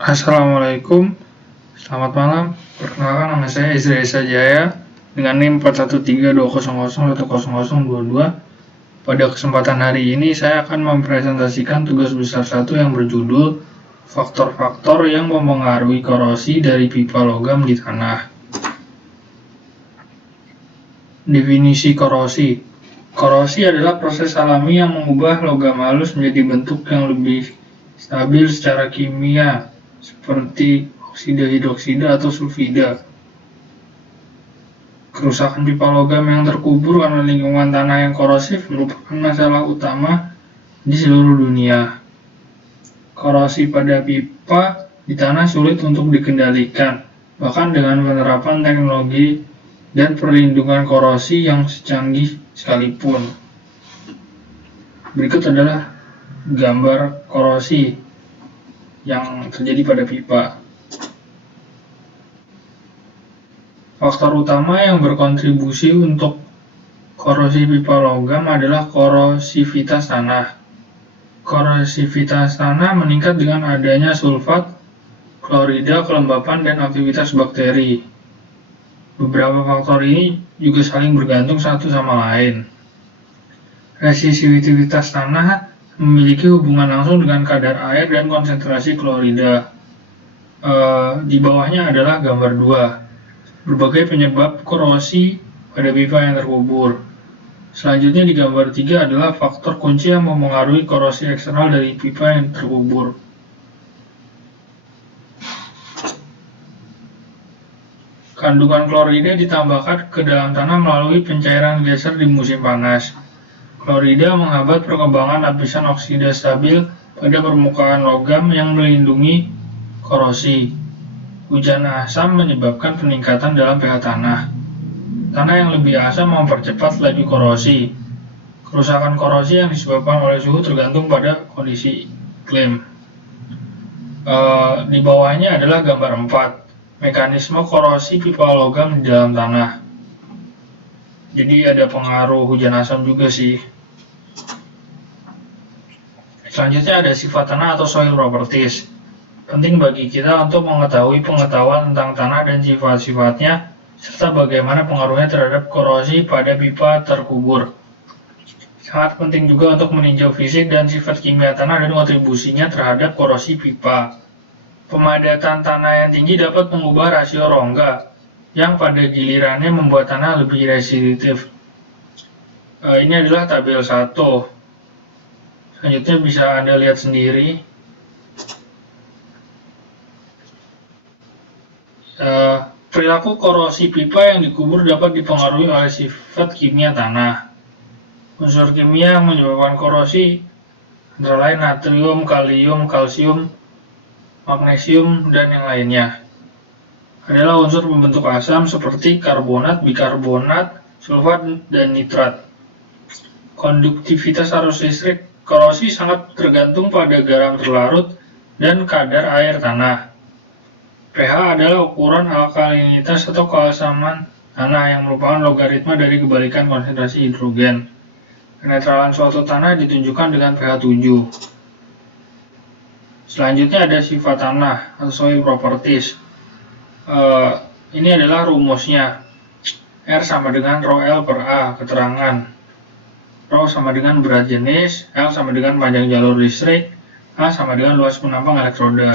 Assalamualaikum, selamat malam. Perkenalkan, nama saya Izra Esa Jaya dengan NIM 413200100022. Pada kesempatan hari ini saya akan mempresentasikan tugas besar 1 yang berjudul faktor-faktor yang mempengaruhi korosi dari pipa logam di tanah. Definisi korosi. Korosi adalah proses alami yang mengubah logam halus menjadi bentuk yang lebih stabil secara kimia, seperti oksida hidroksida atau sulfida. Kerusakan pipa logam yang terkubur karena lingkungan tanah yang korosif merupakan masalah utama di seluruh dunia. Korosi pada pipa di tanah sulit untuk dikendalikan, bahkan dengan penerapan teknologi dan perlindungan korosi yang secanggih sekalipun. Berikut adalah gambar korosi yang terjadi pada pipa. Faktor utama yang berkontribusi untuk korosi pipa logam adalah korosivitas tanah. Korosivitas tanah meningkat dengan adanya sulfat, klorida, kelembapan, dan aktivitas bakteri. Beberapa faktor ini juga saling bergantung satu sama lain. Resisivitas tanah memiliki hubungan langsung dengan kadar air dan konsentrasi klorida. Di bawahnya adalah gambar 2. Berbagai penyebab korosi pada pipa yang terkubur. Selanjutnya di gambar 3 adalah faktor kunci yang mempengaruhi korosi eksternal dari pipa yang terkubur. Kandungan klorida ditambahkan ke dalam tanah melalui pencairan geser di musim panas. Klorida menghambat perkembangan lapisan oksida stabil pada permukaan logam yang melindungi korosi. Hujan asam menyebabkan peningkatan dalam pH tanah. Tanah yang lebih asam mempercepat laju korosi. Kerusakan korosi yang disebabkan oleh suhu tergantung pada kondisi iklim. Di bawahnya adalah gambar 4. Mekanisme korosi pipa logam di dalam tanah. Jadi ada pengaruh hujan asam juga sih. Selanjutnya ada sifat tanah atau soil properties. Penting bagi kita untuk mengetahui pengetahuan tentang tanah dan sifat-sifatnya, serta bagaimana pengaruhnya terhadap korosi pada pipa terkubur. Sangat penting juga untuk meninjau fisik dan sifat kimia tanah dan kontribusinya terhadap korosi pipa. Pemadatan tanah yang tinggi dapat mengubah rasio rongga, yang pada gilirannya membuat tanah lebih resistitif. Ini adalah tabel 1. Selanjutnya bisa Anda lihat sendiri. Perilaku korosi pipa yang dikubur dapat dipengaruhi oleh sifat kimia tanah. Unsur kimia yang menyebabkan korosi antara lain natrium, kalium, kalsium, magnesium, dan yang lainnya. Adalah unsur pembentuk asam seperti karbonat, bikarbonat, sulfat, dan nitrat. Konduktivitas arus listrik korosi sangat tergantung pada garam terlarut dan kadar air tanah. pH adalah ukuran alkalinitas atau keasaman tanah yang merupakan logaritma dari kebalikan konsentrasi hidrogen. Kenetralan suatu tanah ditunjukkan dengan pH 7. Selanjutnya ada sifat tanah atau soil properties. Ini adalah rumusnya. R sama dengan rho L per A, keterangan. Rho sama dengan berat jenis, L sama dengan panjang jalur listrik, A sama dengan luas penampang elektroda.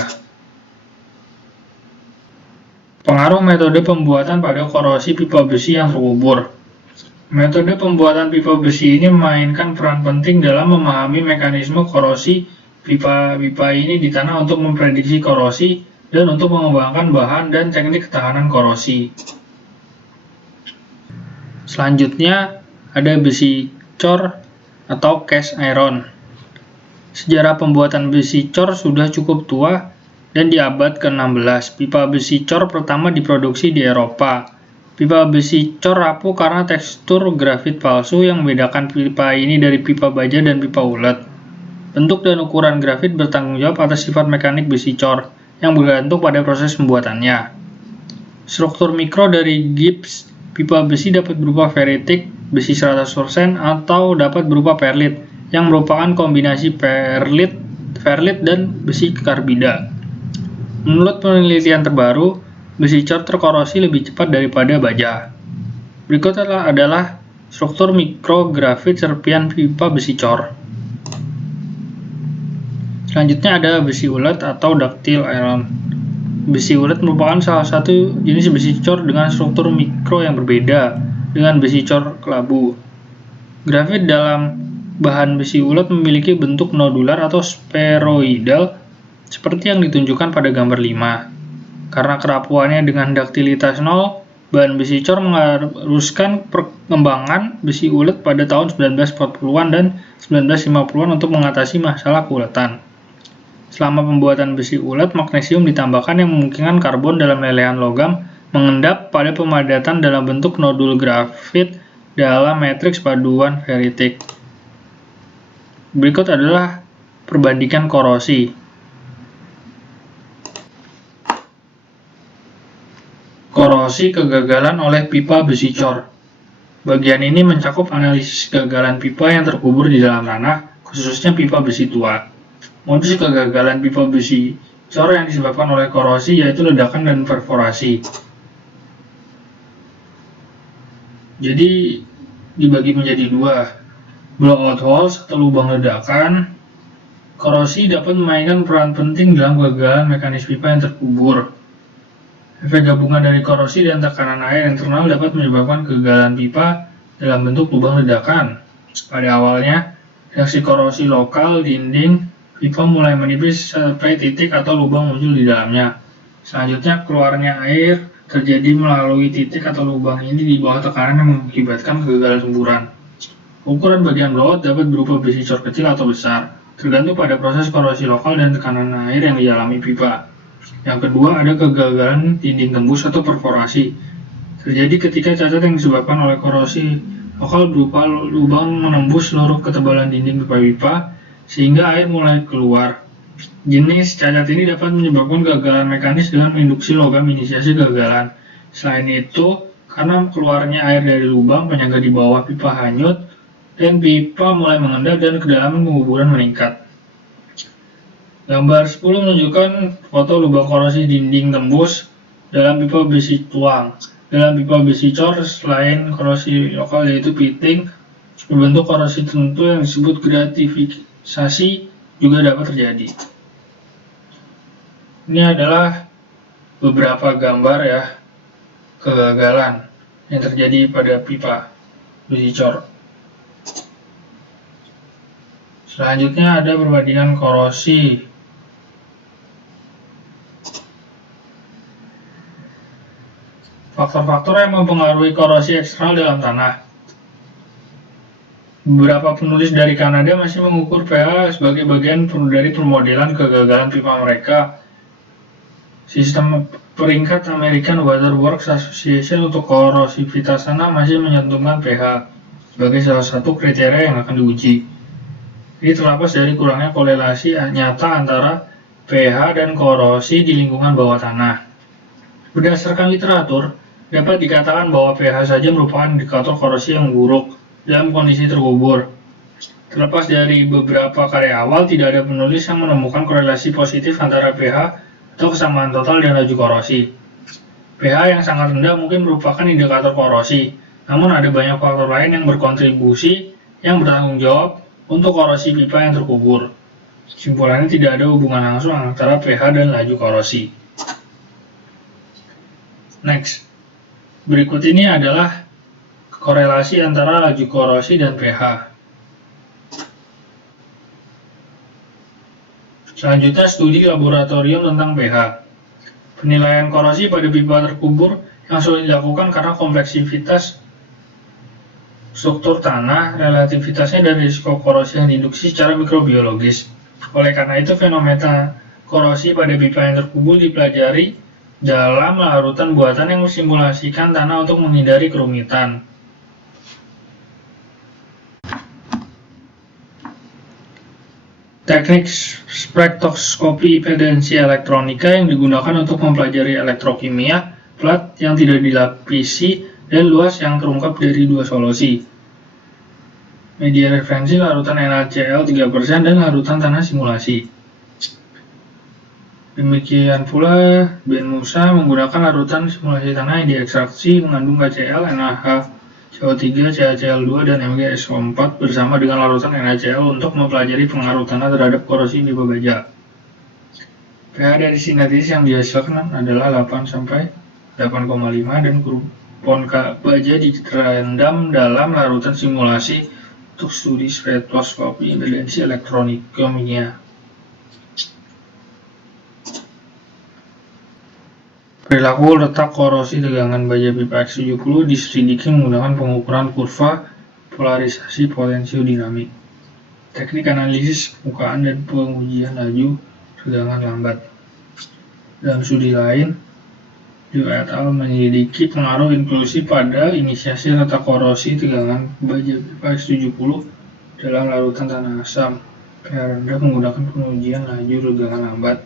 Pengaruh metode pembuatan pada korosi pipa besi yang terkubur. Metode pembuatan pipa besi ini memainkan peran penting dalam memahami mekanisme korosi pipa-pipa ini di tanah untuk memprediksi korosi dan untuk mengembangkan bahan dan teknik ketahanan korosi. Selanjutnya ada besi cor atau cast iron. Sejarah pembuatan besi cor sudah cukup tua dan di abad ke-16. Pipa besi cor pertama diproduksi di Eropa. Pipa besi cor rapuh karena tekstur grafit palsu yang membedakan pipa ini dari pipa baja dan pipa ulet. Bentuk dan ukuran grafit bertanggung jawab atas sifat mekanik besi cor yang bergantung pada proses pembuatannya. Struktur mikro dari gips pipa besi dapat berupa ferritik, besi 100%, atau dapat berupa perlit, yang merupakan kombinasi perlit dan besi karbida. Menurut penelitian terbaru, besi cor terkorosi lebih cepat daripada baja. Berikut adalah struktur mikrografit serpian pipa besi cor. Selanjutnya ada besi ulet atau ductile iron. Besi ulet merupakan salah satu jenis besi cor dengan struktur mikro yang berbeda dengan besi cor kelabu. Grafit dalam bahan besi ulet memiliki bentuk nodular atau spheroidal seperti yang ditunjukkan pada gambar 5. Karena kerapuannya dengan daktilitas 0, bahan besi cor mengharuskan perkembangan besi ulet pada tahun 1940-an dan 1950-an untuk mengatasi masalah keuletan. Selama pembuatan besi ulet, magnesium ditambahkan yang memungkinkan karbon dalam lelehan logam mengendap pada pemadatan dalam bentuk nodul grafit dalam matriks paduan feritik. Berikut adalah perbandingan korosi. Korosi kegagalan oleh pipa besi cor. Bagian ini mencakup analisis kegagalan pipa yang terkubur di dalam tanah, khususnya pipa besi tua. Modus kegagalan pipa besi cor yang disebabkan oleh korosi yaitu ledakan dan perforasi. Jadi dibagi menjadi dua, blowout holes atau lubang ledakan. Korosi dapat memainkan peran penting dalam kegagalan mekanis pipa yang terkubur. Efek gabungan dari korosi dan tekanan air internal dapat menyebabkan kegagalan pipa dalam bentuk lubang ledakan. Pada awalnya, reaksi korosi lokal dinding pipa mulai menipis sampai titik atau lubang muncul di dalamnya. Selanjutnya, keluarnya air terjadi melalui titik atau lubang ini di bawah tekanan yang mengakibatkan kegagalan semburan. Ukuran bagian blowout dapat berupa besi cor kecil atau besar, tergantung pada proses korosi lokal dan tekanan air yang dialami pipa. Yang kedua, ada kegagalan dinding tembus atau perforasi. Terjadi ketika cacat yang disebabkan oleh korosi lokal berupa lubang menembus seluruh ketebalan dinding pipa sehingga air mulai keluar. Jenis cacat ini dapat menyebabkan kegagalan mekanis dengan induksi logam inisiasi kegagalan. Selain itu, karena keluarnya air dari lubang, penyangga di bawah pipa hanyut, dan pipa mulai mengendap dan kedalaman penguburan meningkat. Gambar 10 menunjukkan foto lubang korosi dinding tembus dalam pipa besi tuang. Dalam pipa besi cor, selain korosi lokal yaitu pitting, berbentuk korosi tertentu yang disebut gratifikasi juga dapat terjadi. Ini adalah beberapa gambar ya kegagalan yang terjadi pada pipa besi cor. Selanjutnya ada perbandingan korosi. Faktor-faktor yang mempengaruhi korosi eksternal dalam tanah. Beberapa penulis dari Kanada masih mengukur pH sebagai bagian dari permodelan kegagalan pipa mereka. Sistem peringkat American Water Works Association untuk korosivitas tanah masih menyentuhkan pH sebagai salah satu kriteria yang akan diuji. Ini terlepas dari kurangnya korelasi nyata antara pH dan korosi di lingkungan bawah tanah. Berdasarkan literatur, dapat dikatakan bahwa pH saja merupakan indikator korosi yang buruk dalam kondisi terkubur. Terlepas dari beberapa karya awal, tidak ada penulis yang menemukan korelasi positif antara pH atau kesamaan total dan laju korosi. pH yang sangat rendah mungkin merupakan indikator korosi, namun ada banyak faktor lain yang berkontribusi yang bertanggung jawab untuk korosi pipa yang terkubur. Kesimpulannya tidak ada hubungan langsung antara pH dan laju korosi. Next, berikut ini adalah korelasi antara laju korosi dan pH. Selanjutnya, studi laboratorium tentang pH. Penilaian korosi pada pipa terkubur yang sulit dilakukan karena kompleksitas struktur tanah, relativitasnya, dan risiko korosi yang diinduksi secara mikrobiologis. Oleh karena itu, fenomena korosi pada pipa yang terkubur dipelajari dalam larutan buatan yang mensimulasikan tanah untuk menghindari kerumitan. Teknik spektroskopi impedansi elektronika yang digunakan untuk mempelajari elektrokimia plat yang tidak dilapisi dan luas yang terungkap dari dua solusi. Media referensi larutan NaCl 3% dan larutan tanah simulasi. Demikian pula, BenMusa menggunakan larutan simulasi tanah yang diekstraksi mengandung KCl, NaH, CO3, CaCl2, dan MgSO4 bersama dengan larutan NaCl untuk mempelajari pengaruh tanah terhadap korosi pipa baja. pH dari sintetis yang dihasilkan adalah 8–8,5 dan kupon baja direndam dalam larutan simulasi untuk studi spektroskopi impedansi elektronikimia. Perilaku letak korosi tegangan baja pipa X70 diselidiki menggunakan pengukuran kurva polarisasi potentiodinamik, teknik analisis permukaan, dan pengujian laju tegangan lambat. Dalam studi lain, Liu et al. Menyelidiki pengaruh inklusi pada inisiasi letak korosi tegangan baja pipa X70 dalam larutan tanah asam pH rendah menggunakan pengujian laju tegangan lambat,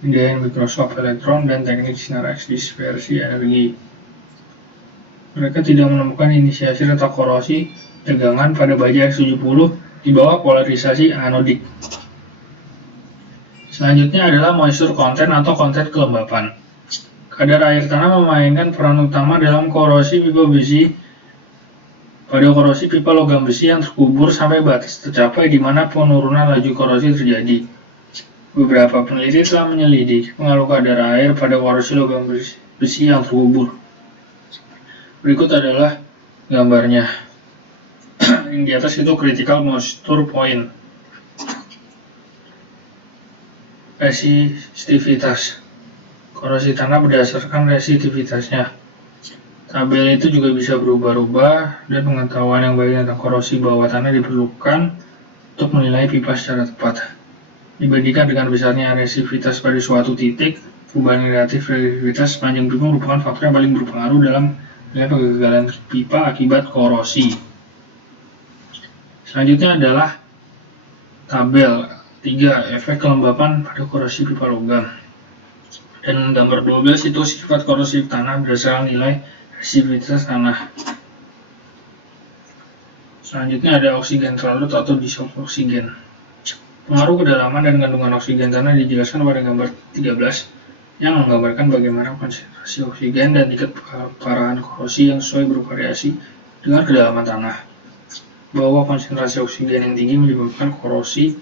penilaian mikroskop elektron, dan teknik sinar X dispersi energi. Mereka tidak menemukan inisiasi letak korosi tegangan pada baja X70 di bawah polarisasi anodik. Selanjutnya adalah moisture content atau konten kelembapan. Kadar air tanah memainkan peran utama dalam korosi pipa besi. Pada korosi pipa logam besi yang terkubur sampai batas tercapai di mana penurunan laju korosi terjadi. Beberapa peneliti telah menyelidiki pengaruh kadar air pada korosi logam besi yang terkubur. Berikut adalah gambarnya. Yang di atas itu critical moisture point, resistivitas korosi tanah berdasarkan resistitivitasnya. Tabel itu juga bisa berubah-ubah, dan pengetahuan yang baik tentang korosi bawah tanah diperlukan untuk menilai pipa secara tepat. Dibandingkan dengan besarnya resistivitas pada suatu titik, perubahan relatif resistivitas sepanjang pipa merupakan faktor yang paling berpengaruh dalam menilai kegagalan pipa akibat korosi. Selanjutnya adalah tabel 3, efek kelembapan pada korosi pipa logam. Dan gambar 12 itu sifat korosif tanah berdasarkan nilai resistivitas tanah. Selanjutnya ada oksigen terlarut atau disoksigen. Pengaruh kedalaman dan kandungan oksigen tanah dijelaskan pada gambar 13 yang menggambarkan bagaimana konsentrasi oksigen dan tingkat keparahan korosi yang sesuai bervariasi dengan kedalaman tanah. Bahwa konsentrasi oksigen yang tinggi menyebabkan korosi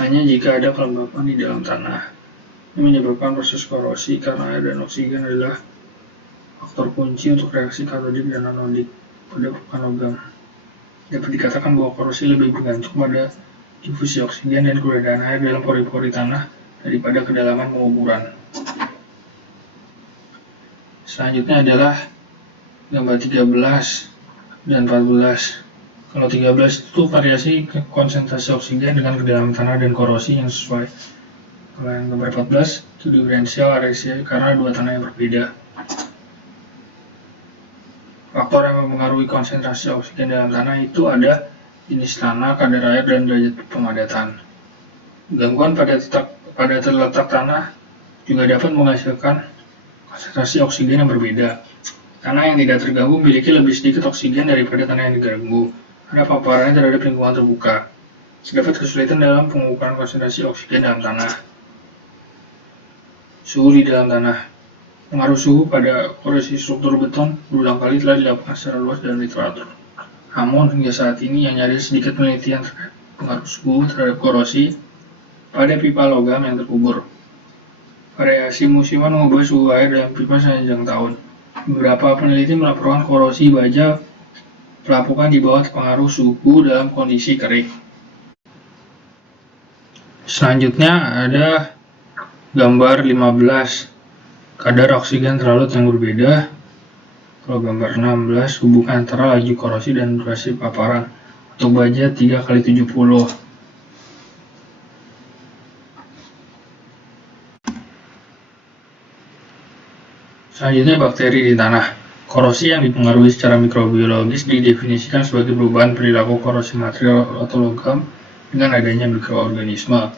hanya jika ada kelembapan di dalam tanah. Ini menyebabkan proses korosi karena air dan oksigen adalah faktor kunci untuk reaksi katodik dan anodik pada permukaan logam. Dapat dikatakan bahwa korosi lebih bergantung pada difusi oksigen dan keberadaan air dalam pori-pori tanah daripada kedalaman pengukuran. Selanjutnya adalah gambar 13 dan 14. Kalau 13 itu variasi konsentrasi oksigen dengan kedalaman tanah dan korosi yang sesuai. Kalau yang gambar 14 itu diferensial aresia karena dua tanah yang berbeda. Faktor yang mempengaruhi konsentrasi oksigen dalam tanah itu ada jenis tanah, kadar air, dan derajat pemadatan. Gangguan pada terletak tanah juga dapat menghasilkan konsentrasi oksigen yang berbeda. Tanah yang tidak terganggu memiliki lebih sedikit oksigen daripada tanah yang diganggu, karena paparannya terhadap lingkungan terbuka. Terdapat kesulitan dalam pengukuran konsentrasi oksigen dalam tanah. Suhu di dalam tanah. Pengaruh suhu pada korosi struktur beton berulang kali telah dilakukan secara luas dalam literatur. Namun hingga saat ini hanya ada sedikit penelitian terkait pengaruh suhu terhadap korosi pada pipa logam yang terkubur. Variasi musiman mengubah suhu air dalam pipa sepanjang tahun. Beberapa peneliti melaporkan korosi baja pelapukan di bawah pengaruh suhu dalam kondisi kering. Selanjutnya ada gambar 15, kadar oksigen terlarut yang berbeda. Kalau gambar 16, hubungan antara laju korosi dan durasi paparan. Untuk baja 3x70. Selanjutnya bakteri di tanah. Korosi yang dipengaruhi secara mikrobiologis didefinisikan sebagai perubahan perilaku korosi material atau logam dengan adanya mikroorganisme.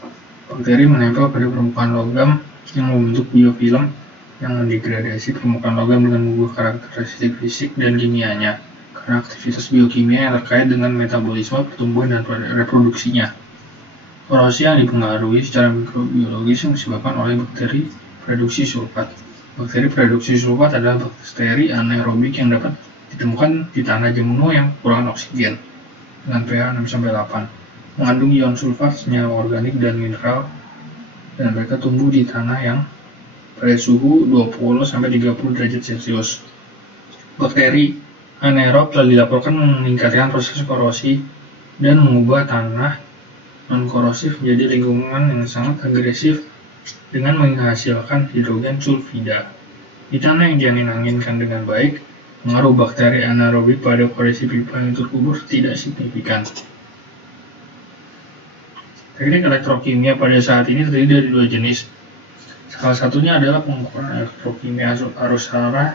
Bakteri menempel pada permukaan logam yang membentuk biofilm yang mendegradasi permukaan logam dengan mengubah karakteristik fisik dan kimianya karena aktivitas biokimia yang terkait dengan metabolisme, pertumbuhan, dan reproduksinya. Korosi yang dipengaruhi secara mikrobiologis yang disebabkan oleh bakteri produksi sulfat. Bakteri produksi sulfat adalah bakteri anaerobik yang dapat ditemukan di tanah jenuh yang kekurangan oksigen dengan pH 6-8, mengandung ion sulfat, senyawa organik, dan mineral, dan mereka tumbuh di tanah yang pada suhu 20-30 derajat Celcius. Bakteri anaerob telah dilaporkan meningkatkan proses korosi dan mengubah tanah non-korosif menjadi lingkungan yang sangat agresif dengan menghasilkan hidrogen sulfida. Di tanah yang diangin-anginkan dengan baik, pengaruh bakteri anaerobik pada korosi pipa yang terkubur tidak signifikan. Teknik elektrokimia pada saat ini terdiri dari dua jenis. Salah satunya adalah pengukuran elektrokimia arus arah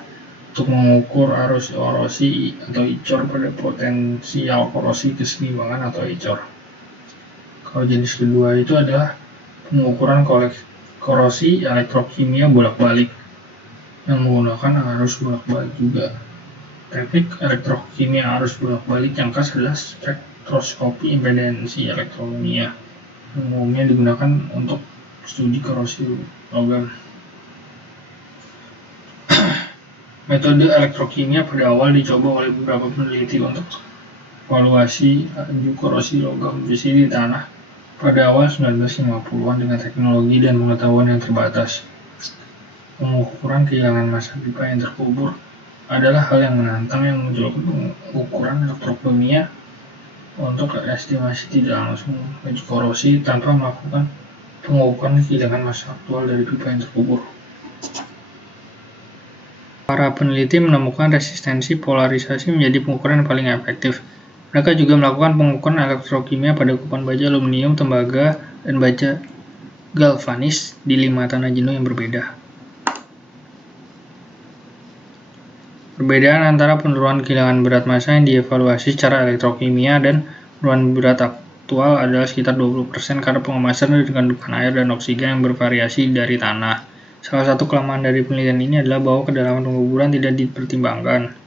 untuk mengukur arus korosi atau icor pada potensial korosi keseimbangan atau icor. Kalau jenis kedua itu adalah pengukuran korosi elektrokimia bolak-balik yang menggunakan arus bolak-balik juga. Teknik elektrokimia arus bolak-balik yang khas adalah spektroskopi impedensi elektrokimia yang umumnya digunakan untuk studi korosi logam. Metode elektrokimia pada awal dicoba oleh beberapa peneliti untuk evaluasi laju korosi logam besi di tanah pada awal 1950-an dengan teknologi dan pengetahuan yang terbatas. Pengukuran kehilangan massa pipa yang terkubur adalah hal yang menantang yang menunjukkan pengukuran elektrokimia untuk estimasi tidak langsung laju korosi tanpa melakukan pengukuran kehilangan massa aktual dari pipa yang terkubur. Para peneliti menemukan resistensi polarisasi menjadi pengukuran yang paling efektif. Mereka juga melakukan pengukuran elektrokimia pada kupan baja aluminium, tembaga, dan baja galvanis di 5 tanah jenuh yang berbeda. Perbedaan antara penurunan kehilangan berat massa yang dievaluasi secara elektrokimia dan penurunan berat aktual adalah sekitar 20% karena pengemasan dari kandungan air dan oksigen yang bervariasi dari tanah. Salah satu kelemahan dari penelitian ini adalah bahwa kedalaman penguburan tidak dipertimbangkan.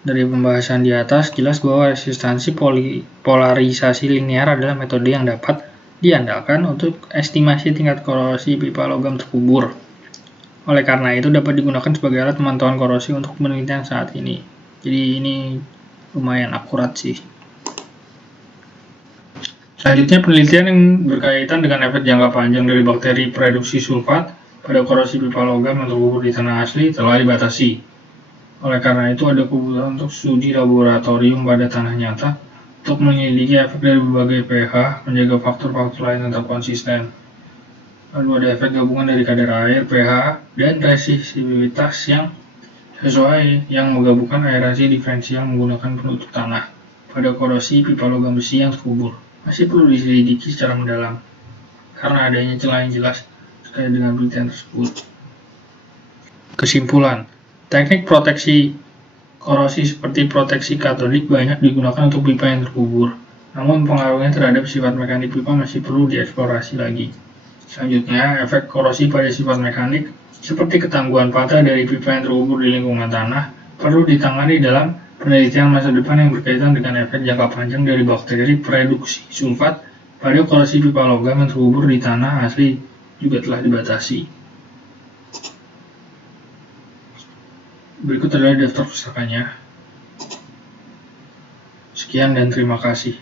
Dari pembahasan di atas, jelas bahwa resistansi polarisasi linear adalah metode yang dapat diandalkan untuk estimasi tingkat korosi pipa logam terkubur. Oleh karena itu, dapat digunakan sebagai alat pemantauan korosi untuk penelitian saat ini. Jadi ini lumayan akurat sih. Selanjutnya, penelitian yang berkaitan dengan efek jangka panjang dari bakteri produksi sulfat pada korosi pipa logam yang terkubur di tanah asli telah dibatasi. Oleh karena itu, ada kebutuhan untuk studi laboratorium pada tanah nyata untuk menyelidiki efek dari berbagai pH, menjaga faktor-faktor lain tetap konsisten. Lalu ada efek gabungan dari kadar air, pH, dan resistitivitas yang sesuai yang menggabungkan aerasi diferensial menggunakan penutup tanah pada korosi pipa logam besi yang terkubur. Masih perlu diselidiki secara mendalam karena adanya celah yang jelas terkait dengan penelitian tersebut. Kesimpulan, teknik proteksi korosi seperti proteksi katodik banyak digunakan untuk pipa yang terkubur, namun pengaruhnya terhadap sifat mekanik pipa masih perlu dieksplorasi lagi. Selanjutnya, efek korosi pada sifat mekanik seperti ketangguhan patah dari pipa yang terkubur di lingkungan tanah perlu ditangani dalam penelitian masa depan yang berkaitan dengan efek jangka panjang dari bakteri produksi sulfat pada korosi pipa logam yang terkubur di tanah asli juga telah dibatasi. Berikut adalah daftar pustakanya. Sekian dan terima kasih.